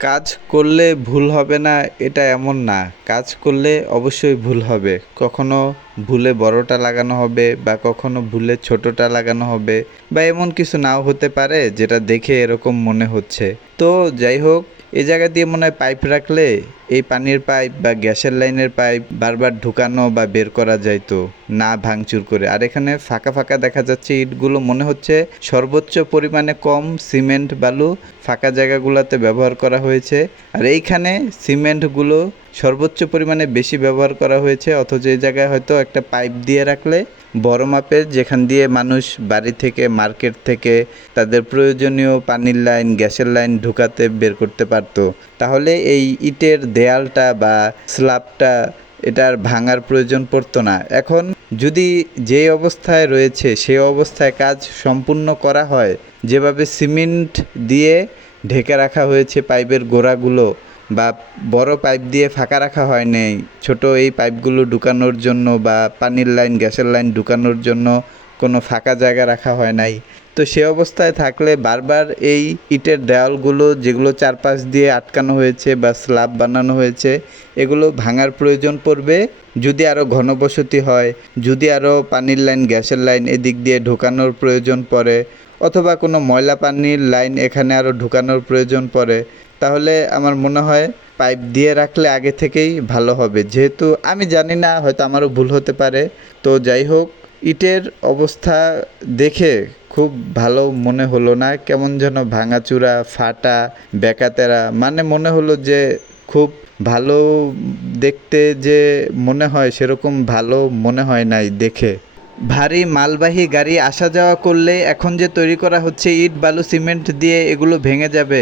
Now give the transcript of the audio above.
কাজ করলে ভুল হবে না এটা এমন না, কাজ করলে অবশ্যই ভুল হবে। কখনো ভুলে বড়টা লাগানো হবে বা কখনো ভুলে ছোটটা লাগানো হবে, বা এমন কিছু নাও হতে পারে যেটা দেখে এরকম মনে হচ্ছে। তো যাই হোক, এ জায়গা দিয়ে মনে হয় পাইপ রাখলে এই পানির পাইপ বা গ্যাসের লাইনের পাইপ বারবার ঢুকানো বা বের করা যাইতো, না ভাঙচুর করে। আর এখানে ফাঁকা ফাঁকা দেখা যাচ্ছে, ইটগুলো মনে হচ্ছে সর্বোচ্চ পরিমাণে কম সিমেন্ট বালু ফাঁকা জায়গাগুলোতে ব্যবহার করা হয়েছে। আর এইখানে সিমেন্টগুলো সর্বোচ্চ পরিমাণে বেশি ব্যবহার করা হয়েছে, অথচ এই জায়গায় হয়তো একটা পাইপ দিয়ে রাখলে বড় মাপের, যেখান দিয়ে মানুষ বাড়ি থেকে মার্কেট থেকে তাদের প্রয়োজনীয় পানির লাইন গ্যাসের লাইন ঢুকাতে বের করতে পারতো, তাহলে এই ইটের দেয়ালটা বা স্ল্যাবটা এটার ভাঙার প্রয়োজন পড়তো না। এখন যদি যে অবস্থায় রয়েছে সেই অবস্থায় কাজ সম্পূর্ণ করা হয়, যেভাবে সিমেন্ট দিয়ে ঢেকে রাখা হয়েছে পাইপের গোড়াগুলো, বা বড় পাইপ দিয়ে ফাঁকা রাখা হয় নাই ছোট এই পাইপগুলো ঢুকানোর জন্য, বা পানির লাইন গ্যাসের লাইন ঢুকানোর জন্য কোনো ফাঁকা জায়গা রাখা হয় নাই, তো সে অবস্থায় থাকলে বারবার এই ইটের দেওয়ালগুলো যেগুলো চারপাশ দিয়ে আটকানো হয়েছে বা স্ল্যাব বানানো হয়েছে, এগুলো ভাঙার প্রয়োজন পড়বে যদি আরও ঘনবসতি হয়, যদি আরও পানির লাইন গ্যাসের লাইন এদিক দিয়ে ঢোকানোর প্রয়োজন পড়ে, অথবা কোনো ময়লা পানির লাইন এখানে আরও ঢোকানোর প্রয়োজন পড়ে, তাহলে আমার মনে হয় পাইপ দিয়ে রাখলে আগে থেকেই ভালো হবে। যেহেতু আমি জানি না, হয়তো আমারও ভুল হতে পারে। তো যাই হোক, ইটের অবস্থা দেখে খুব ভালো মনে হলো না, কেমন যেন ভাঙাচুরা ফাটা বেকাতেরা, মানে মনে হলো যে খুব ভালো দেখতে যে মনে হয় সেরকম ভালো মনে হয় নাই দেখে। ভারী মালবাহী গাড়ি আসা যাওয়া করলে এখন যে তৈরি করা হচ্ছে ইট বালু সিমেন্ট দিয়ে, এগুলো ভেঙে যাবে।